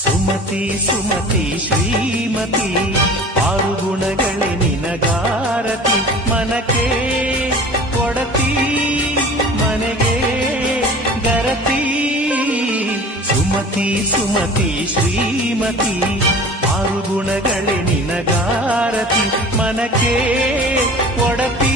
ಸುಮತಿ ಸುಮತಿ ಶ್ರೀಮತಿ ಆರು ಗುಣಗಳೇ ನಿನಗಾರತಿ ಮನಕ್ಕೆ ಕೊಡತಿ ಮನೆಗೆ ಗರತಿ ಸುಮತಿ ಸುಮತಿ ಶ್ರೀಮತಿ ಆರು ಗುಣಗಳೇ ನಿನಗಾರತಿ ಮನಕ್ಕೆ ಕೊಡತಿ